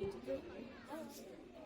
Una, dues i tres.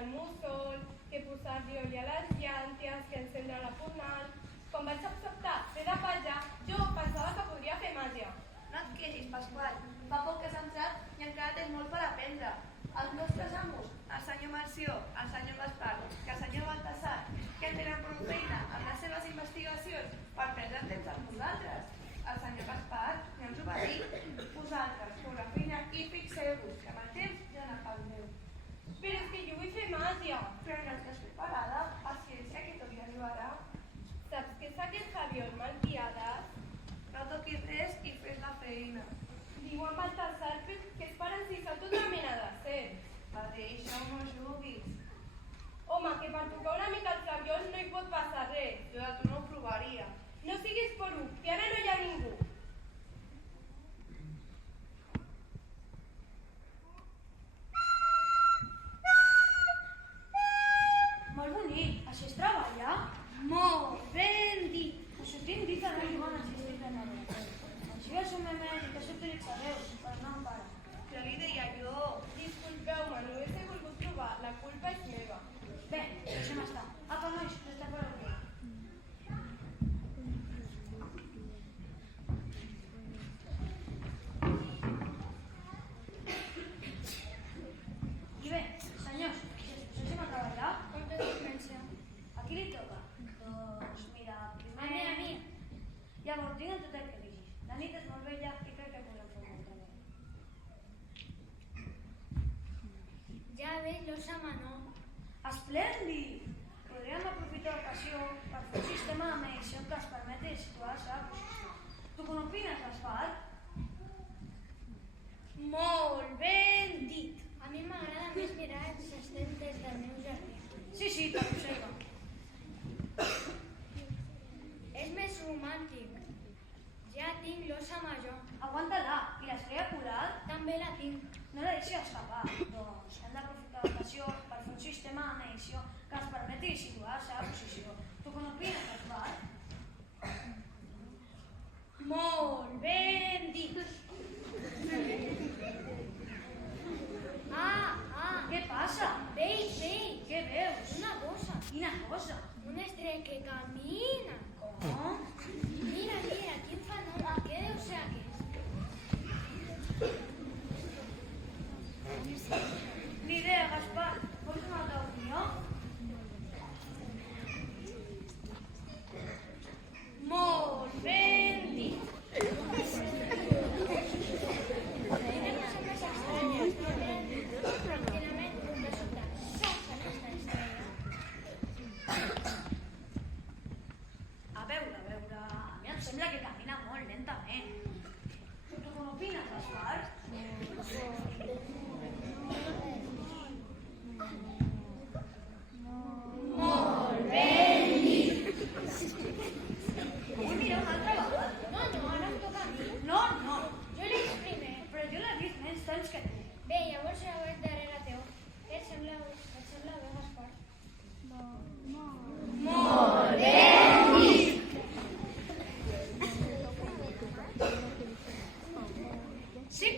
el mussol, que posar-li oli a les llànties, que encendre la fornal. Quan vaig acceptar fer de palla, jo pensava que podria fer màgia. No et queixis, Pasqual. Fa poc que has entrat i encara tens molt per aprendre. Els nostres amos, el senyor Marció, el senyor Gaspar, que el senyor Baltasar, que tenen prou feina amb les seves investigacions per perdre temps amb vosaltres. El senyor Gaspar ja ens ho va dir. Vosaltres, feu la feina i fixeu-vos que amb el temps ja no cal meu. Però és que jo vull fer màgia. Però no estàs preparada, paciència que tot hi arribarà. Saps què és aquest Javier Malquiades? No toquis res i fes la feina. Diu en Baltasar que és per encitar tota mena de set. Va, deixa-ho, no juguis. Home, que per tocar una mica el flabiol no hi pot passar res. Jo de tu no ho provaria. No siguis poruc, que ara no hi ha ningú. Molt bonic. Així es treballa? Molt ben dit. Us ho tinc dit a no jugant així estic de nada. Així és un memés que s'utilitzareu, però no em para. Ja li deia jo. Disculpeu-me, no ho he volgut trobar. La culpa és meva. Bé, deixem estar. Apa, nois, no està per obrir. I bé, senyors, si us poséssim a treballar, Com tot comença? a qui li toca? Doncs mira, primer... A mi. Llavors, digue'm tot el que diguis. La nit és molt bella i crec que podrem fer molt bé. Ja ves, los Manó. Esplèndid! Podríem aprofitar l'ocasió per fer un sistema de medició que ens permeti situar-se a la posició. Tu com opines, Gaspar? Molt ben dit. A mi m'agrada més mirar els estels des del meu jardí. Sí, t'observa. És més romàntic. Ja tinc l'ossa major. Aguanta-la, i l'estrella polar També la tinc. no la deixi escapar. Doncs hem d'aprofitar l'ocasió per fer un sistema de medició que ens permeti situar-se a la posició. Tu com opines, Gaspar? Molt ben dit. Què passa? Veig. Què veus? Una cosa. Quina cosa? Una estrella que camina. Com? Mira, quin fenomen. Què deu ser aquest? Ni idea, Gaspar. Vols una altra opinió? Molt ben dit. A veure, a mi em sembla que camina molt lentament. Tu com opines, Gaspar? Molt ben dit. Vull mirar una altra vegada. No, ara em toca a mi. No. Jo l'he vist primer. Però jo l'he vist menys temps que tu. Bé, llavors ja vaig darrere teu. Què et sembla bé, Gaspar? Molt ben dit. Sí,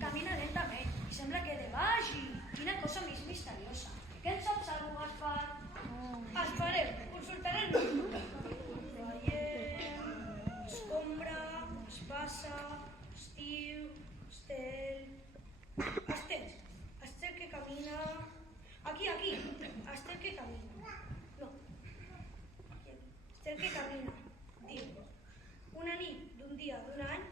camina lentament. I sembla que de vagi. Quina cosa més misteriosa. Què en saps algú, Gaspar? Espereu, consultarem. Veiem, escombra, espassa, estiu, estel... Estel que camina... Aquí, estel que camina. No. Estel que camina. Diu, una nit d'un dia d'un any,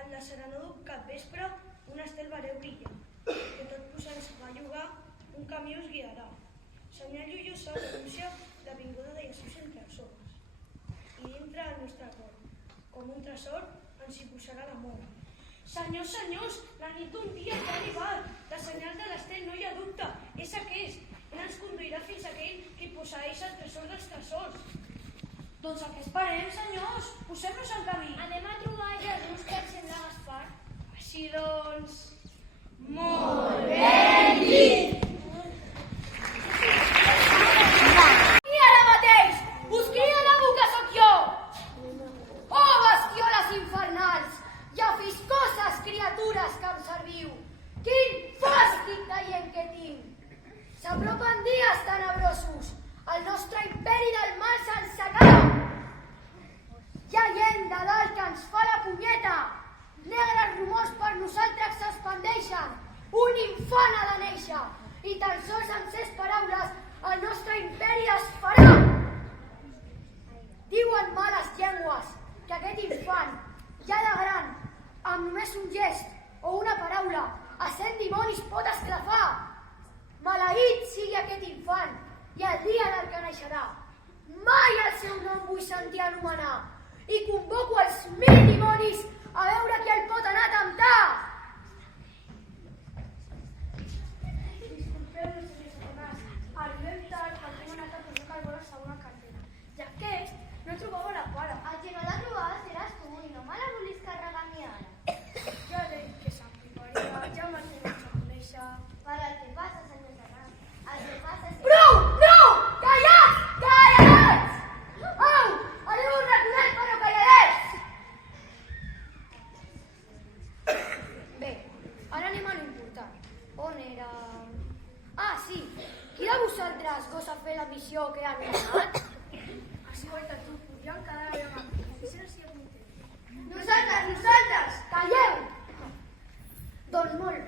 en la serenor d'un capvespre, un estel vareu brillar, que tot posant-se a bellugar, un camí us guiarà. Senyal llullosa denuncia la vinguda de Jesús entre els homes. I dintre el nostre cor, com un tresor, ens hi posarà l'amor. Senyors, la nit d'un dia ja ha arribat. La senyal de l'estel no hi ha dubte, és aquest. Ell ens conduirà fins a aquell que hi posseeix el tresor dels tresors. Doncs a què esperem, senyors? Posem-nos en camí. Anem a trobar Jesús, que et sembla, Gaspar? Així doncs... Molt ben dit. I ara mateix us crida l'amo que sóc jo! Oh, bestioles infernals! I afiscoses criatures que em serviu! Quin fàstic de gent que tinc! S'apropen dies tenebrosos. El nostre imperi del mal se'ns acaba. Hi ha gent de dalt que ens fa la punyeta. Negres rumors per nosaltres s'expandeixen. Un infant ha de néixer. I tan sols amb ses paraules el nostre imperi es farà. Diuen males llengües que aquest infant, ja de gran, amb només un gest o una paraula, a 100 dimonis pot esclafar. Maleït sigui aquest infant i el dia en el que naixerà. Mai el seu nom vull sentir anomenar i convoco els 1000 dimonis a veure qui el pot anar a temptar. Disculpeu, senyor Satanàs, arribem tard perquè hem anat a posar al vol a segona cartera. Ja que no trobava la pare. El que no la trobava seràs tu i no me la volis carregar a mi ara. Ja dic que s'aplicaria, ja m'ha tingut a conèixer. Però el que passa, senyor Satanàs, el que passa és... Prou! Prou! Callats! Callats! Au! Aneu un raconet però calladets! Bé, ara anem a l'important. On era? Ah, sí. Qui de vosaltres gosa fer la missió que han donat? Escolta, tu, podríem quedar a veure amb l'oficina si ha content. Nosaltres! Calleu! Doncs molt.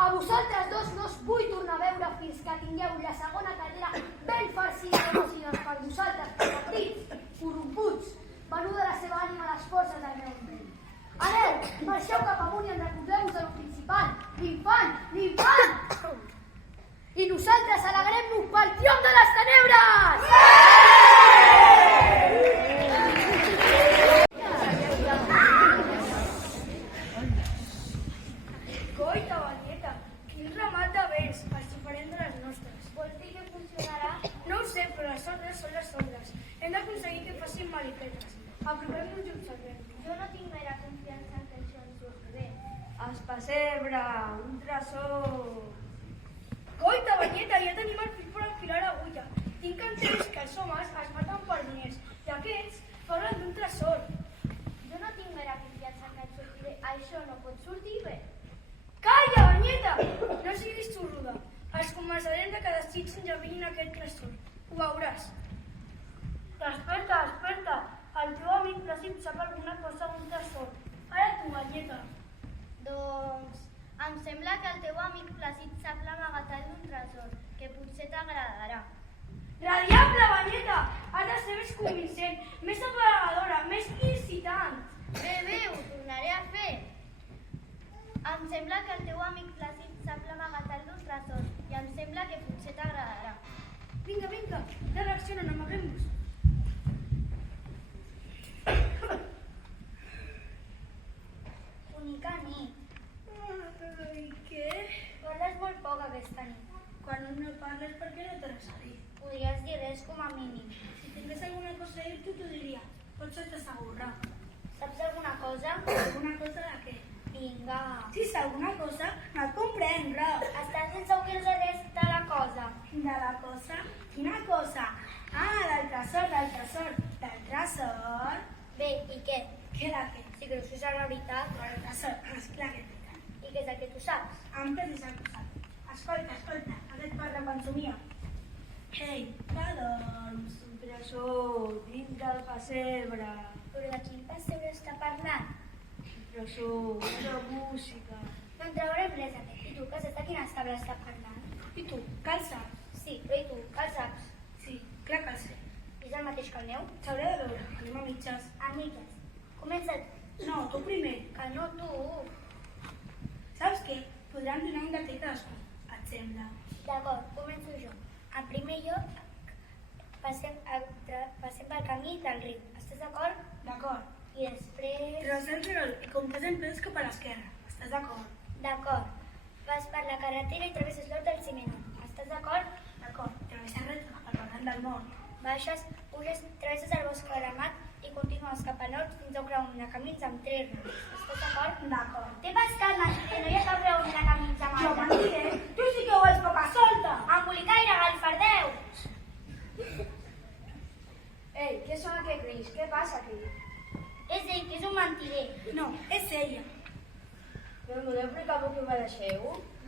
A vosaltres dos no us vull tornar a veure fins que tingueu la segona cartera ben farcida de cosines per vosaltres, pervertits, corromputs, venuda la seva ànima a les forces del meu imperi. Aneu, marxeu cap amunt i en recordeu-vos de lo principal, l'infant! I nosaltres alegrem-nos pel triomf de les tenebres! Goita, Banyeta, quin ramat de béns, els diferents de les nostres. Vols dir que funcionarà? No ho sé, però les ordres són les ordres. Hem d'aconseguir que facin malifetes. Aprovem-nos i observem. Jo no tinc gaire confiança en que això ens surti bé. Es pessebre, un tresor... Goita, Banyeta, ja tenim el fil per enfilar l'agulla. Tinc entès que els homes es maten per diners i aquests parlen d'un tresor. Jo no tinc gaire confiança en que ens surti bé. Això no pot sortir bé. Calla, Banyeta! No siguis xurruda. Els convencerem de que desitgen llevin aquest tresor. Ho veuràs. Desperta, desperta. El teu amic Plàcid sap alguna cosa d'un tresor. Ara tu, Banyeta. Doncs em sembla que el teu amic Plàcid sap l'amagatal d'un tresor, que potser t'agradarà. La diabla, Banyeta! Has de ser més convincent, més aparagadora, més incitant. Bé, ho tornaré a fer. Em sembla que el teu amic Plàcid sap l'amagatal d'un tresor i em sembla que potser t'agradarà. Vinga, ja reaccionen, amaguem-nos. Bonica nit. Ai, què? Parles molt poc aquesta nit. Quan no parles, per què no te l'has dit? Podries dir res com a mínim. Si tingués alguna cosa a dir-te, t'ho diria. Potser t'assegurarà. Saps alguna cosa? Alguna cosa de què? Vinga. Si és alguna cosa, no et comprenc, Roc. Estàs sense oir res de la cosa. De la cosa? Quina cosa? Ah, del tresor. Del tresor? Bé, i què? Què de què? Si creus que és la veritat, Del tresor. Esclar que és veritat. i què és el que tu saps? Em penses al costat. Escolta, aquest parla quan somia. Ei, que dorms? Un tresor dins del pessebre. Però de quin pessebre està parlant? Un tresor, una música. No en traurem res d'aquest. I tu, que saps de quin estable està parlant? I tu, que el saps? Sí, però i tu, que el saps? Sí, clar que el sé. És el mateix que el meu? S'haurà de veure, anem a mitges. Amigues, comença No, tu primer. que no tu. Saps què? Podran donar un detecte d'espai, et sembla? D'acord, començo jo. En primer lloc, passem pel camí del riu. Estàs d'acord? D'acord. I després... Travessar el rierol i comptes en peus cap a l'esquerra. Estàs d'acord? D'acord. Vas per la carretera i travesses l'hort del ciment. Estàs d'acord? D'acord. Travessar recte cap al barranc del món. Baixes, puges, travesses el bosc cremat i continues cap al nord fins a un creuament de camins amb 3 rius. Estàs d'acord? D'acord. T'he pescat, mentider, no hi ha cap creuament de camins amb Jo altres. mentiré. Tu sí que ho vols poca solta. Embolicaire, galfardeu! Ei, què són aquests grills? Què passa aquí? És ell, que és un mentider. No, és ella. Però em podeu explicar per què ho mereixeu?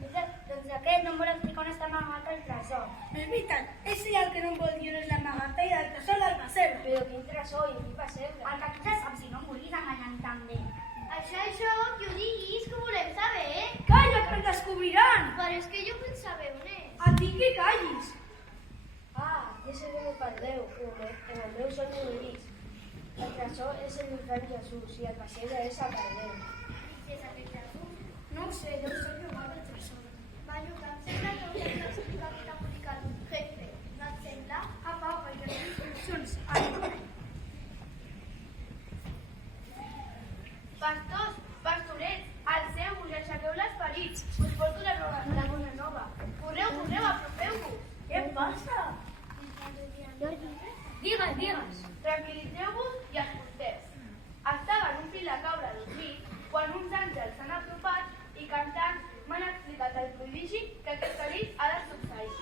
Doncs aquest no em vol explicar on està amagat el tresor. És veritat, és el que no em vol dir on és l'amagata i el tresor del pessebre. Però quin tresor i quin pessebre. El que tu ja saps, si no em vulguis enganyant també. Això, que ho diguis, que ho volem saber. Calla, que el descobriran! Però és que jo vull saber on és. Et dic que callis. Ah, ja sé que m'ho perdeu, en el meu son ho he vist. El tresor és l'infant Jesús i el pessebre és el perdeu. I és aquest Jesús. No ho sé, deu ser que va del tresor. Manu, que em sembla que us has explicat una bonica d'un jefe. No et sembla? Apa, perquè les instruccions... Ai, Pastors, pastorets, alceu-vos i aixequeu les ferits. Us porto la bona nova. Correu, apropeu-vos. què passa? Digues. Tranquil·litzeu-vos i escolteu. Estaven un fil de cabra dormint quan uns àngels s'han apropat i cantant m'han explicat el prodigi que aquest ferit ha de succeir.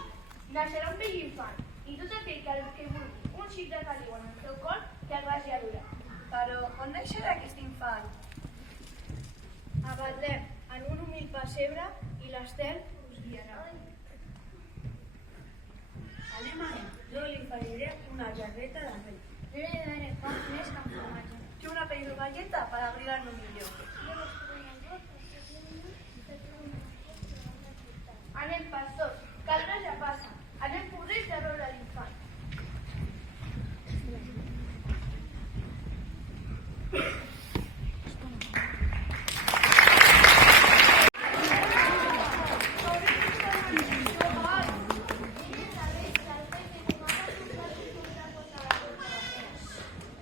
Naixerà un vell infant i tot aquell que vulgui un xic de caliu en el seu cor que el vagi a adorar. Però on naixerà aquest infant? A Betlem, en un humil pessebre i l'estel us guiarà. Anem allà. Jo li faré una jarreta de rei. Jo li donaré poc més que amb formatge. I una pell de galleta per abrigar-lo millor. Anem, pastors, que el res ja passa. Anem corrents a veure l'infant.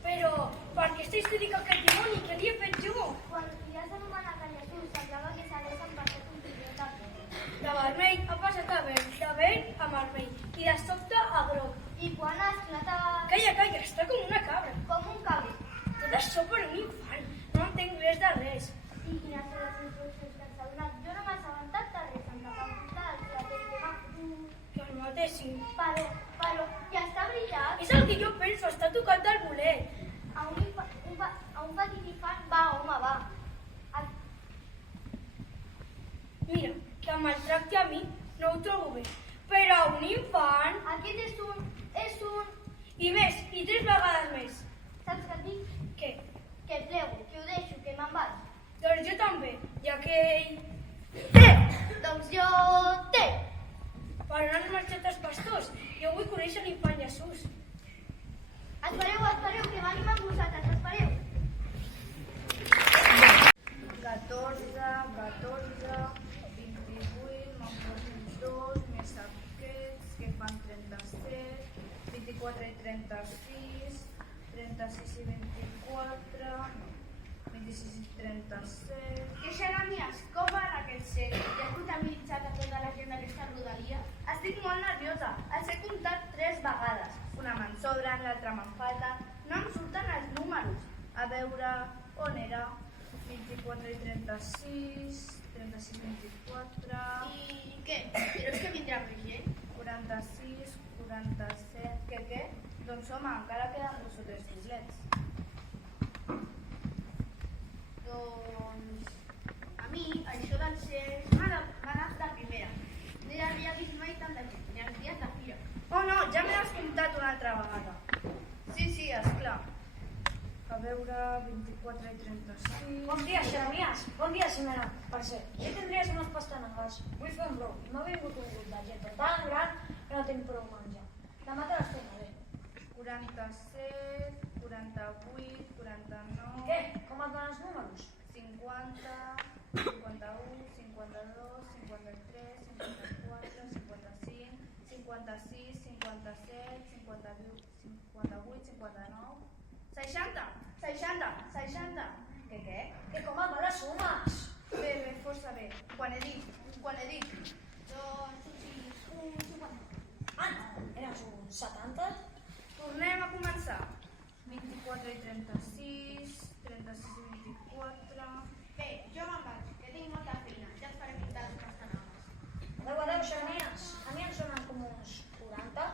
Però, per què està històrica aquest dimoni? Què li he fet jo? Quan ja s'anomenat a Jesús, semblava que s'hagués empassat un pilota. De vermell ha passat a verd, de verd a vermell i de sobte a groc. I quan ha esclatat Calla, està com una cabra. com un cabell. Tot això per un infant. No entenc res de res. I quines són les instruccions que ens ha donat? Jo no m'he assabentat de res, em va preguntar el clatell que m'ha fotut. Que el matessin. Però, ja està brillat. És el que jo penso, està tocat del bolet. A un petit infant va, home, va. Mira, que em maltracti a mi no ho trobo bé. Però a un infant... Aquest és un... I més, i 3 vegades més. Saps què et dic? Què? Que plego, que ho deixo, que me'n vaig. Doncs jo també, ja que ell... Doncs jo... té! Per on han marxat els pastors? Jo vull conèixer l'infant Jesús. Espereu, que venim amb vosaltres, espereu. 14, 28, me'n poso 2, més aquests, que fan 37, 24 i 36, 36 i 24, 26 i 37... Què serà mi escoba en aquest set? Ja he comptabilitzat a tota la gent d'aquesta rodalia? Estic molt nerviosa. Els he comptat 3 vegades. Una me'n sobren, l'altra me'n falten. No em surten els números. A veure, on era? 24 i 36, 36 i 24... I què? Creus que vindrà més gent? 46, 47... Què? Doncs home, encara queden 2 o 3 fislets. Doncs... A mi, això del cel m'ha anat de primera. No hi havia vist mai tanta gent, ni els dies de fira. Oh no, ja m'he descomptat una altra vegada. Sí, esclar. A veure, 24 i 36... Bon dia, Xeronias. Bon dia, senyora. Per cert, jo tindries unes pastanagues. Vull fer un brou. M'ha vingut un grup de gent tan gran que no tinc prou menjar. Demà te les tornaré. 47, 48, 49... Què? Com et donen els números? 50, 51, 52, 53, 54, 55, 56, 57, 58, 59... 60! Què? Que com et va les sumes? Bé, força bé. Quan he dit. Doncs un 50. Anda, eres un 70? Tornem a començar. 24 i 36, 36 i 24... Bé, jo me'n vaig, que tinc molta feina. Ja et faré pintar les pastanagues. Adéu, Xeronias. A mi em sonen com uns 40.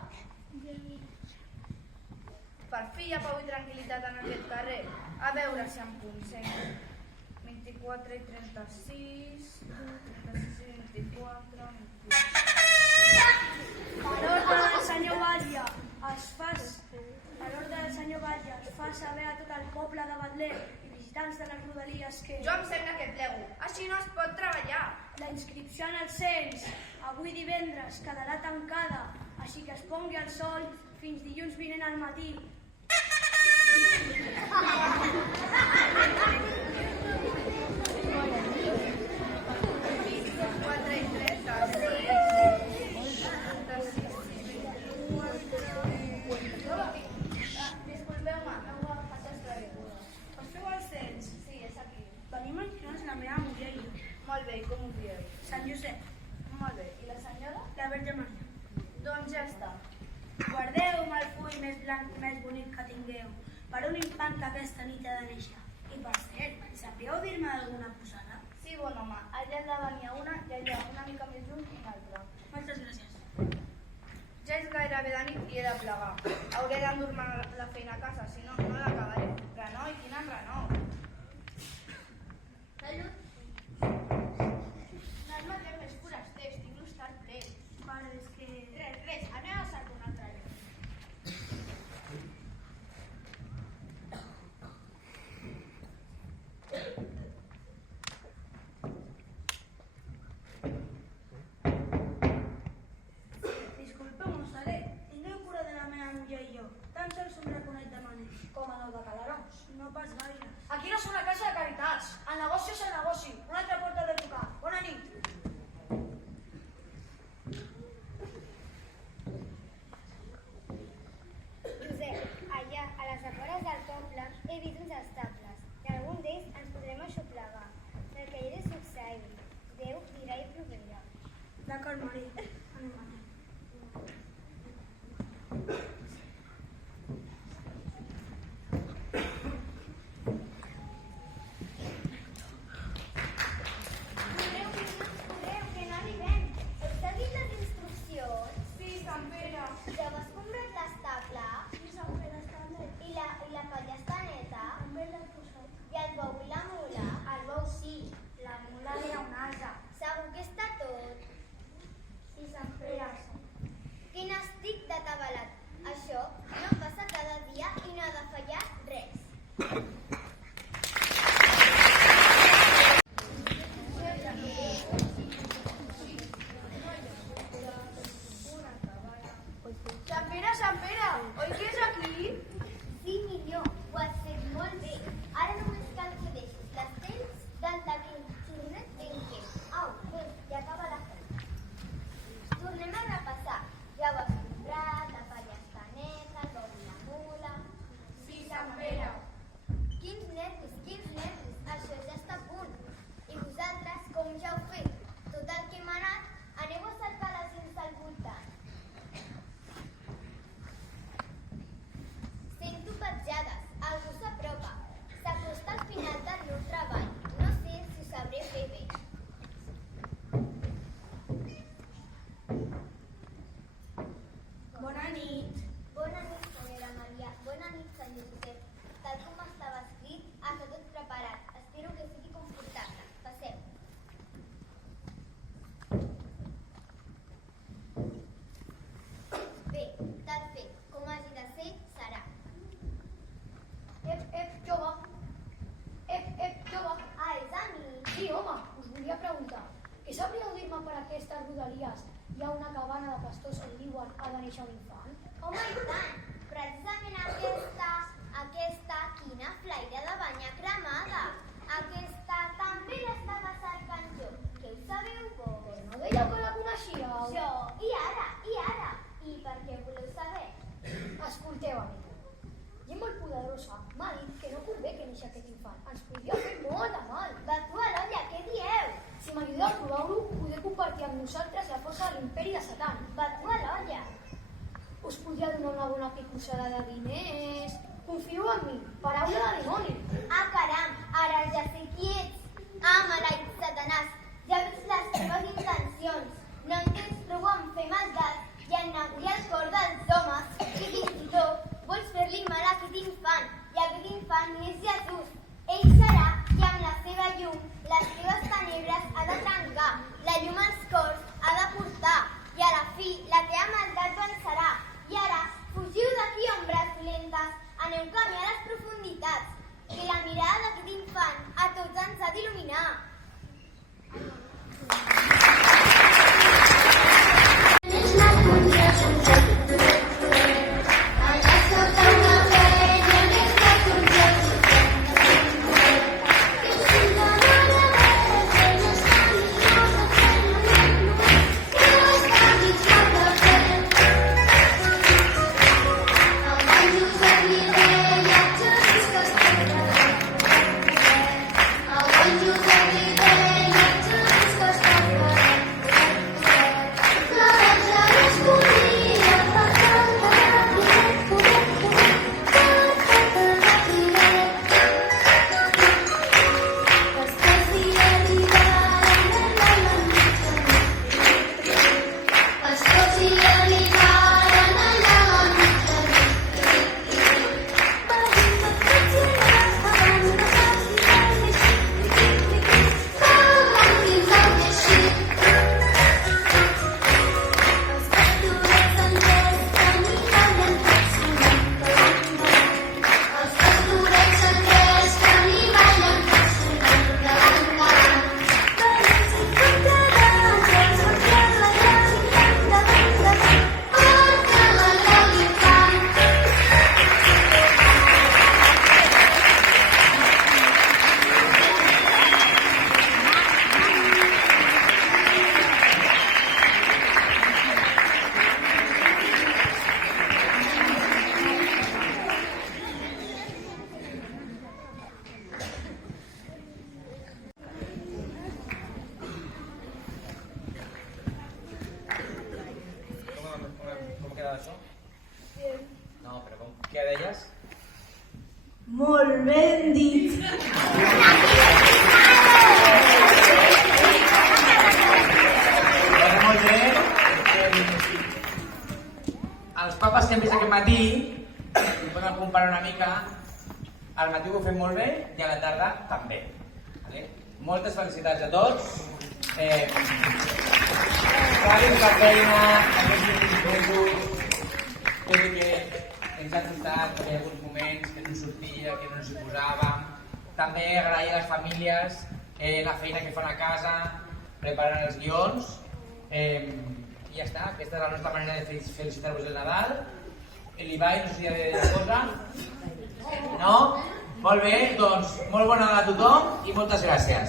Per fi hi ha pau i tranquil·litat en aquest carrer. A veure si em concentro. 24 i 36, 36 i 24... Valor Rodalies que... Jo em sembla que plego. Així no es pot treballar. La inscripció en el cens avui divendres quedarà tancada, així que es pongui el sol fins dilluns vinent al matí. Disculpeu-me, m'heu agafat desprevinguda. Us feu el cens? Sí, és aquí. Venim a inscriure'ns la meva muller i jo. Molt bé, i com us dieu? Sant Josep, Molt bé, i la senyora? la Verge Maria. Doncs ja està. Guardeu-me el full més blanc i més bonic que tingueu, per un infant que aquesta nit ha de néixer. I per cert, sabríeu dir-me alguna posada? Sí, bon home, allà al davant hi ha una i allà una mica més lluny una altra. Moltes gràcies. Ja és gairebé de nit i he de plegar. Hauré d'endur-me la feina a casa, si no, no l'acabaré. Renoi, quin enrenou. Salut. No admetrem més forasters, tinc l'hostal ple. Pare, és que... Res, anem a cercar un altre lloc. Disculpeu, mosseret, tingueu cura de la meva muller i jo. Tan sols un raconet de maneig. Com en el de Calarons. No pas gaire. Aquí no és una casa de caritats. El negoci és el negoci. Una altra porta de tocar. Bona nit. Josep, allà, a les afores del poble, he vist uns estables. En algun d'ells ens podrem aixoplegar. Del que hi ha de succeir, Déu dirà i proveirà. D'acord, Maria. Anem, anem. Correu, que no arribem. Heu seguit les instruccions? Sí, Sant Pere. Ja has comprat l'estable? Sí, Sant Pere està net. I la colla està neta? També l'he posat. I el bou i la mula? El bou sí, la mula era un ase. Segur que està tot? Sí, Sant Pere. Quin estic d'atabalat. Això no passa cada dia i no ha de fallar res. Sant Pere, oi que és aquí? Sí, millor, ho has fet molt bé. Ara només cal que deixis les dents del d'aquell xurnet ben quet. Au, bé, ja acaba la feina. Tornem a repassar. Ja ho has comprat, la palla està neta, el bou i la mula... Sí, Sant Pere. Quins nervis, això ja està a punt. I vosaltres, com ja heu fet tot el que hem anat, aneu a cercar les dents al voltant. Sento petjades, algú s'apropa. S'acosta al final del meu treball. No sé si ho sabré fer bé. Bona nit. Bona nit, senyora Maria. Bona nit, senyor Josep. Tal com estava escrit, està tot preparat. Espero que sigui confortable. Passeu. Bé, tal fet. Com hagi de ser, serà. Jove. Jove. Ah, és a mi. Sí, home, us volia preguntar. Què sabríeu dir-me per aquestes rodalies? Hi ha una cabana de pastors on diuen ha de néixer un infant? Home, i tant! Precisament aquesta, quina flaire de banya cremada! Aquesta també l'estava cercant jo. Què ho sabeu vos? No dèieu que la coneixíeu? Jo, i ara? I per què voleu saber? Escolteu, amiga. Gent molt poderosa m'ha dit que no convé que neixi aquest infant. Ens podria fer molt de mal. Va tu a l'olla, què dieu? Si m'ajudeu a provar-ho, podré compartir amb nosaltres la força de l'imperi de Satan. Va tu a l'olla. Us podria donar una bona picossada de diners. Confieu en mi. Paraula de dimoni. Ah, caram, ara ja sé qui ets. Ah, maleït Satanàs, ja veig les teves intencions. No en tens prou en fer maldat i ennegrir el cor dels homes. I fins i tot vols fer-li mal a aquest infant. I aquest infant n'és Jesús. Ell serà qui amb la seva llum les teves tenebres ha de trencar. La llum als cors ha de portar. I a la fi la teva maldat vencerà. I ara, fugiu d'aquí, ombres dolentes. Aneu camí a les profunditats. Que la mirada d'aquest infant quedat això? No, però com? Què deies? Molt ben dit. Molt bé. Els papes que hem vist aquest matí, si podem comparar una mica, al matí ho fem molt bé i a la tarda també. Vale? Moltes felicitats a tots. Fàcil la feina, aquests mesos, tot i que ens ha costat, hi ha hagut moments que no sortia, que no ens hi posàvem. També agrair a les famílies la feina que fan a casa, preparant els guions. I ja està, aquesta és la nostra manera de felicitar-vos el Nadal. L'Ibai, no sé si ha de dir alguna cosa. No? Molt bé, doncs molt bona Nadal a tothom i moltes gràcies.